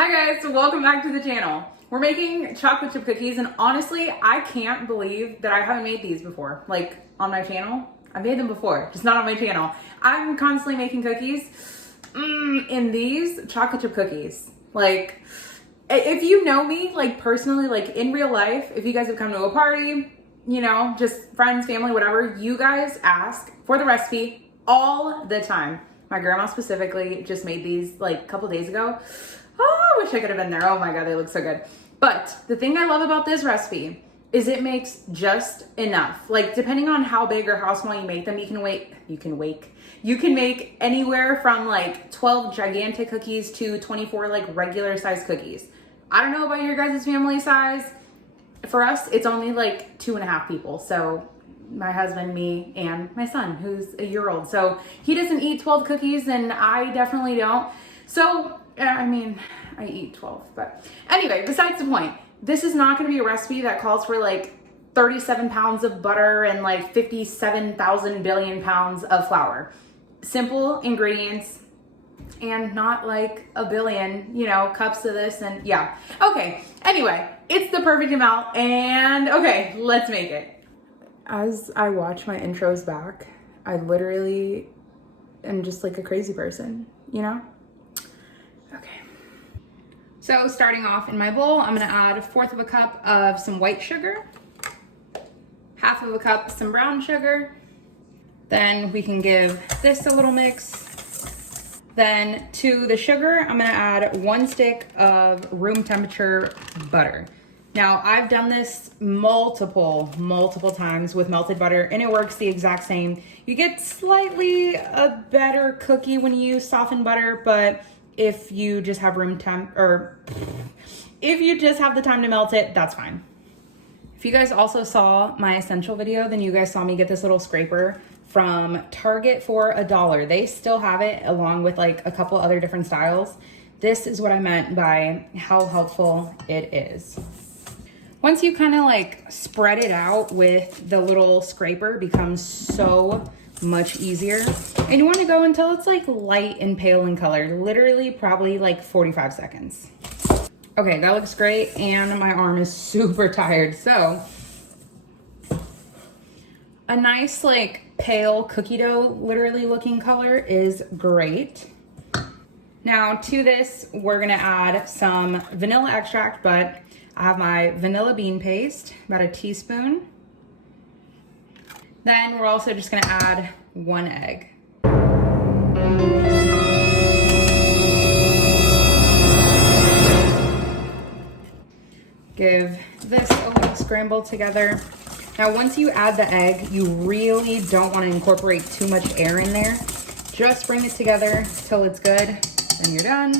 Hi guys, welcome back to the channel. We're making chocolate chip cookies, and honestly, I can't believe that I haven't made these before. Like, on my channel. I made them before, just not on my channel. I'm constantly making cookies. In these chocolate chip cookies. Like, if you know me, like personally, like in real life, if you guys have come to a party, you know, just friends, family, whatever, you guys ask for the recipe all the time. My grandma specifically just made these like a couple days ago. Oh, I wish I could have been there. Oh my God, they look so good. But the thing I love about this recipe is it makes just enough. Like depending on how big or how small you make them, you can make anywhere from like 12 gigantic cookies to 24 like regular size cookies. I don't know about your guys' family size. For us, it's only like 2.5 people. So my husband, me, and my son, who's a year old. So he doesn't eat 12 cookies and I definitely don't. So, I mean, I eat 12, but anyway, besides the point, this is not gonna be a recipe that calls for like 37 pounds of butter and like 57,000 billion pounds of flour. Simple ingredients and not like a billion, you know, cups of this and yeah. Okay, anyway, it's the perfect amount and okay, let's make it. As I watch my intros back, I literally am just like a crazy person, you know? Okay. So starting off in my bowl, I'm gonna add 1/4 of a cup of some white sugar, 1/2 of a cup some brown sugar. Then we can give this a little mix. Then to the sugar, I'm gonna add 1 stick of room temperature butter. Now I've done this multiple times with melted butter and it works the exact same. You get slightly a better cookie when you use softened butter, but if you just have room temp, or if you just have the time to melt it, that's fine. If you guys also saw my essential video, then you guys saw me get this little scraper from Target for $1. They still have it along with like a couple other different styles. This is what I meant by how helpful it is. Once you kind of like spread it out with the little scraper, becomes so much easier. And you want to go until it's like light and pale in color, literally probably like 45 seconds. Okay, that looks great and my arm is super tired. So a nice like pale cookie dough literally looking color is great. Now to this, we're gonna add some vanilla extract, but I have my vanilla bean paste, about 1 teaspoon. Then we're also just gonna add 1 egg. Give this a little scramble together. Now, once you add the egg, you really don't want to incorporate too much air in there. Just bring it together till it's good, then you're done.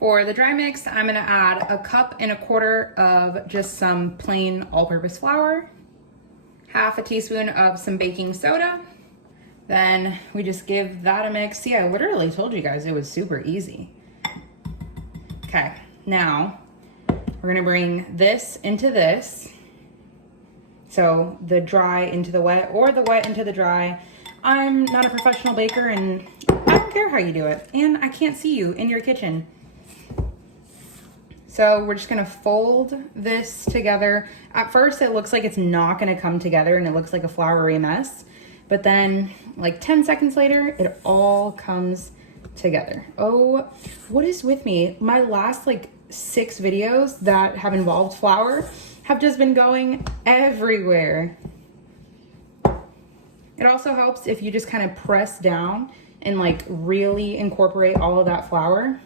For the dry mix, I'm gonna add 1.25 cups of just some plain all-purpose flour, 1/2 teaspoon of some baking soda. Then we just give that a mix. See, I literally told you guys it was super easy. Okay, now we're gonna bring this into this. So the dry into the wet or the wet into the dry. I'm not a professional baker and I don't care how you do it. And I can't see you in your kitchen. So we're just gonna fold this together. At first it looks like it's not gonna come together and it looks like a floury mess. But then like 10 seconds later, it all comes together. Oh, what is with me? My last like 6 videos that have involved flour have just been going everywhere. It also helps if you just kind of press down and like really incorporate all of that flour.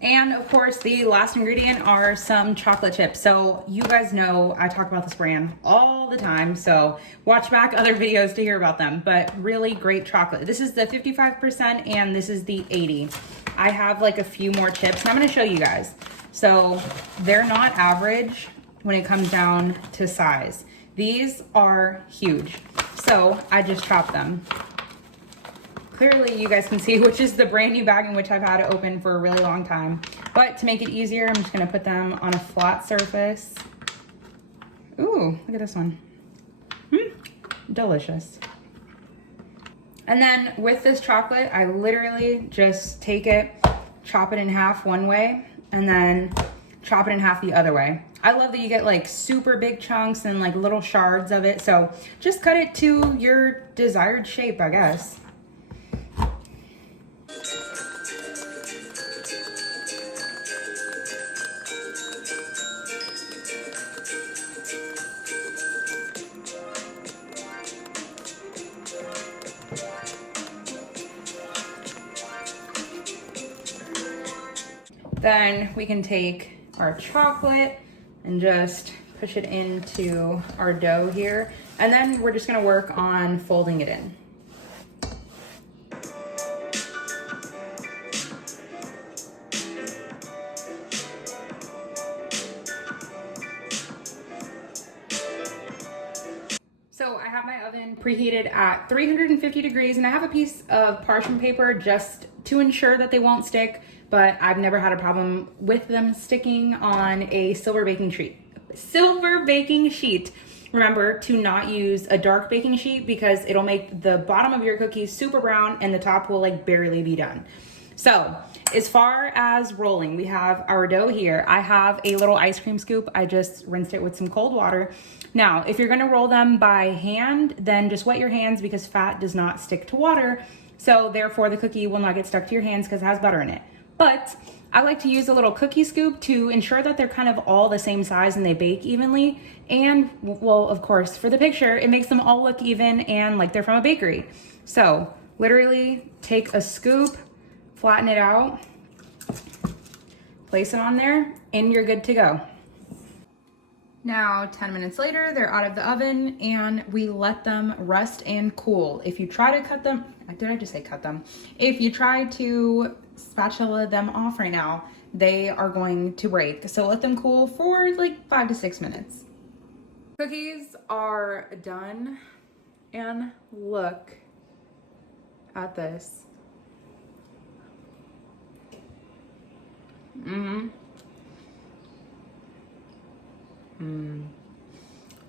And of course, the last ingredient are some chocolate chips. So you guys know I talk about this brand all the time. So watch back other videos to hear about them, but really great chocolate. This is the 55% and this is the 80. I have like a few more chips and I'm gonna show you guys. So they're not average when it comes down to size. These are huge. So I just chopped them. Clearly you guys can see which is the brand new bag in which I've had it open for a really long time. But to make it easier, I'm just gonna put them on a flat surface. Ooh, look at this one. Delicious. And then with this chocolate, I literally just take it, chop it in half one way and then chop it in half the other way. I love that you get like super big chunks and like little shards of it. So just cut it to your desired shape, I guess. Then we can take our chocolate and just push it into our dough here. And then we're just gonna work on folding it in. So I have my oven preheated at 350 degrees and I have a piece of parchment paper just to ensure that they won't stick, but I've never had a problem with them sticking on a silver baking sheet. Remember to not use a dark baking sheet because it'll make the bottom of your cookies super brown and the top will like barely be done. So as far as rolling, we have our dough here. I have a little ice cream scoop. I just rinsed it with some cold water. Now, if you're gonna roll them by hand, then just wet your hands because fat does not stick to water. So therefore the cookie will not get stuck to your hands because it has butter in it. But I like to use a little cookie scoop to ensure that they're kind of all the same size and they bake evenly. And well, of course, for the picture, it makes them all look even and like they're from a bakery. So literally take a scoop, flatten it out, place it on there, and you're good to go. Now, 10 minutes later, they're out of the oven and we let them rest and cool. If you try to cut them, did I just say cut them? If you try to spatula them off right now, they are going to break. So let them cool for like 5 to 6 minutes. Cookies are done and look at this.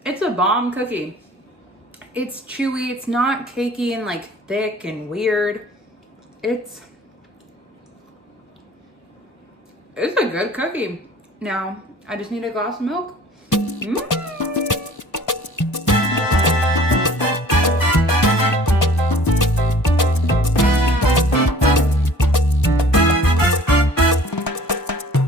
It's a bomb cookie. It's chewy, it's not cakey and like thick and weird. It's a good cookie. Now, I just need a glass of milk.